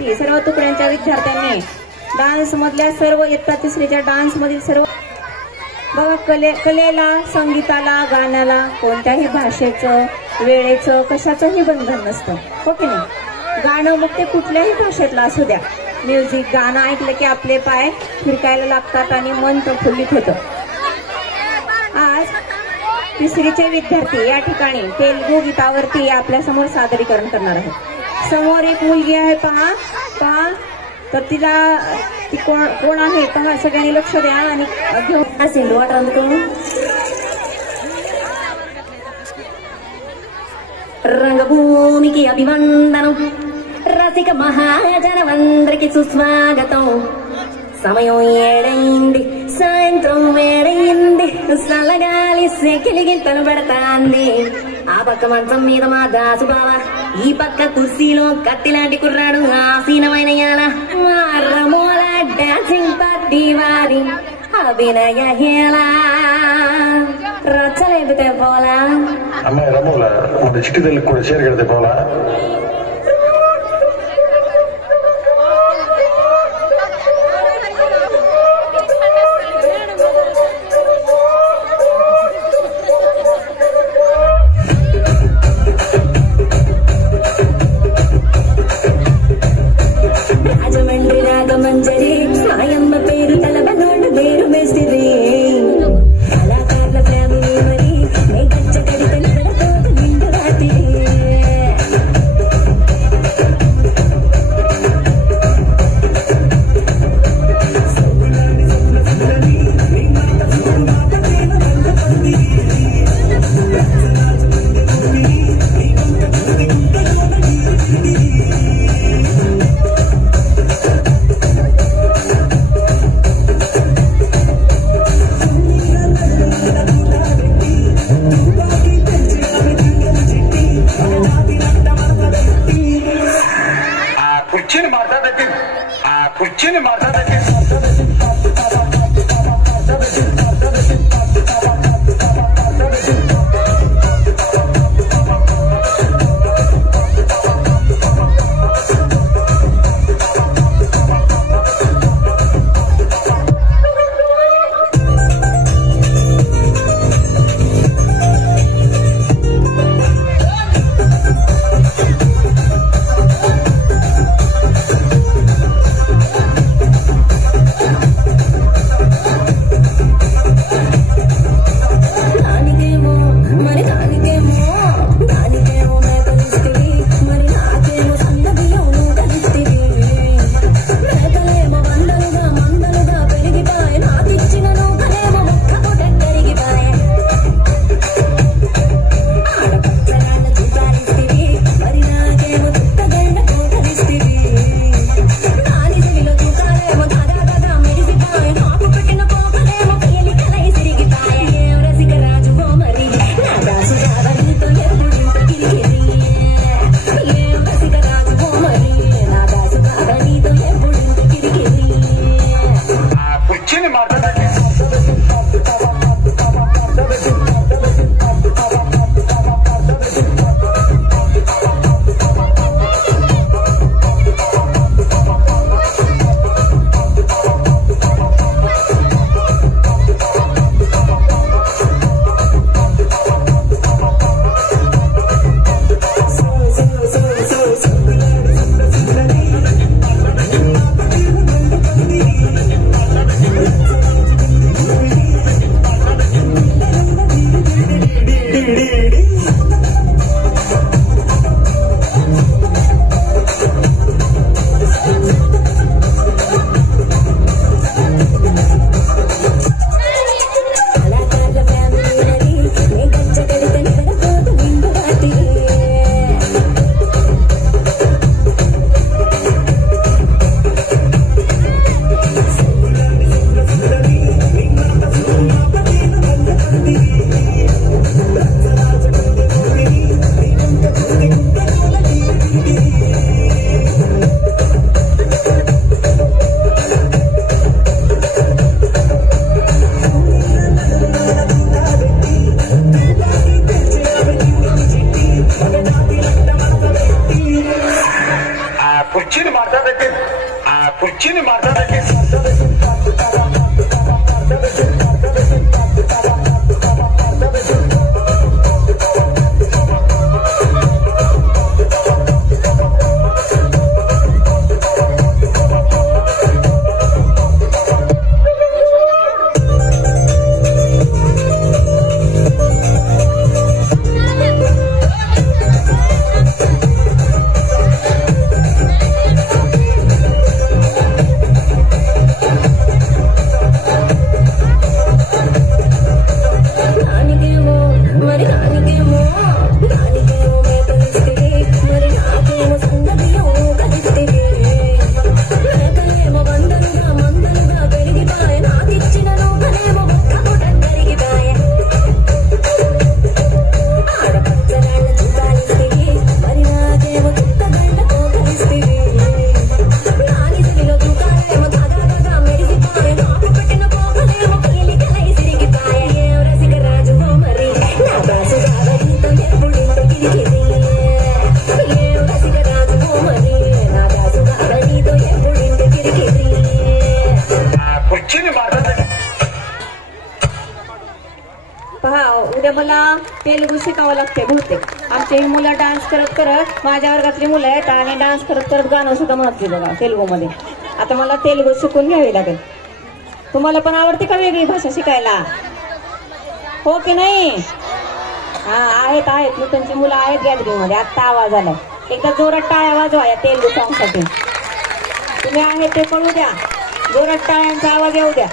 विद्यार्थी सर्व तुकड्यांच्या विद्यार्थ्यांनी डान्स मधल्या सर्व इयत्ता तिसरीच्या डान्स मधील सर्व बघा कलेला संगीताला गाण्याला कोणत्याही भाषेचं वेळेचं कशाचंही बंधन नसतं हो की नाही. गाणं मग ते कुठल्याही भाषेतलं असू द्या. म्युझिक गाणं ऐकलं की आपले पाय फिरकायला लागतात आणि मन प्रफुल्लित होतं. आज तिसरीचे विद्यार्थी या ठिकाणी तेलुगू गीतावरती आपल्या समोर सादरीकरण करणार आहेत. समोर एक मुलगी आहे पहा पहा तर तिला ती कोण आहे पहा सगळ्यांनी लक्ष द्या आणि घेऊन असेल वाटतो రంగభూమికి అభివందనం రసిక మహాజనవందరికి సుస్వాగతం. సమయం ఏడైంది సాయంత్రం వేడైంది చల్లగాలి సెకిలిగింతలు పెడతాంది. ఆ పక్క మంచం మీద మా దాసు బావ ఈ పక్క కుర్సీలో కత్తిలాంటి కుర్రాడు ఆసీనమైన యాల మా రమోల డాన్సింగ్ పార్టీ వారి అభినయ హేళా రచ్చలేపితే పోలా అమ్మాయి రమోల మన చిట్టిదల్లికి కూడా చేరగడితే పోలా. రాజమండ్రి రాగమంజరి సాయమ్మ పేరు తలబనోడు వేరు మెస్తిరి కళాకారుల ఫ్యామిలీ మరి నే గచ్చ కడితలు పెడతోడు నిండు రాత్రి. కుర్చీని మాట్లాడకి మాట్లాడబెట్టి ఆ కుర్చీని మాట్లాడబెట్టి पहा उद्या मला तेलुगू शिकावं लागते बहुतेक. आमचे ही मुलं डान्स करत करत माझ्या वर्गातली मुलं आहेत आणि डान्स करत करत गाणं सुद्धा म्हणते बघा तेलुगूमध्ये. आता मला तेलुगू शिकून घ्यावी लागेल. तुम्हाला पण आवडते का वेगळी भाषा शिकायला? हो की नाही? हा आहेत आहेत नूतनची मुलं आहेत गॅदरिंग मध्ये. आत्ता आवाज आलाय. एकदा जोरात टाळ्या वाजवा या तेलुगू सॉंग साठी. तुम्ही आहे ते कळू द्या. जोरात टाळ्यांचा आवाज येऊ द्या.